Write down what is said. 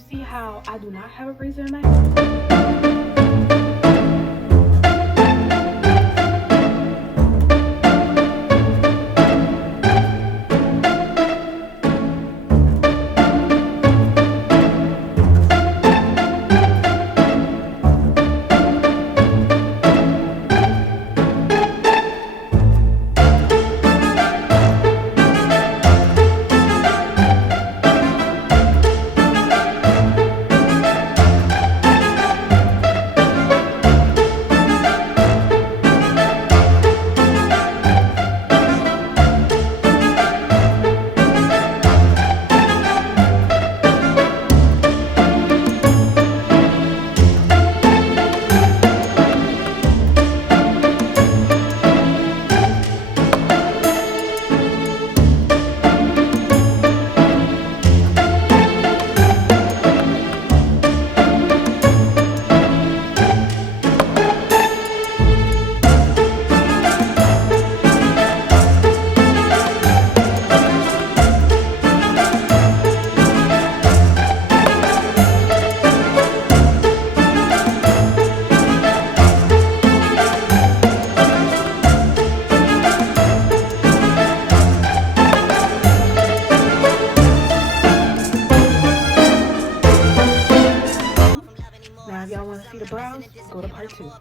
See how I do not have a razor in my hand? Now, if y'all want to see the brows, go to part 2.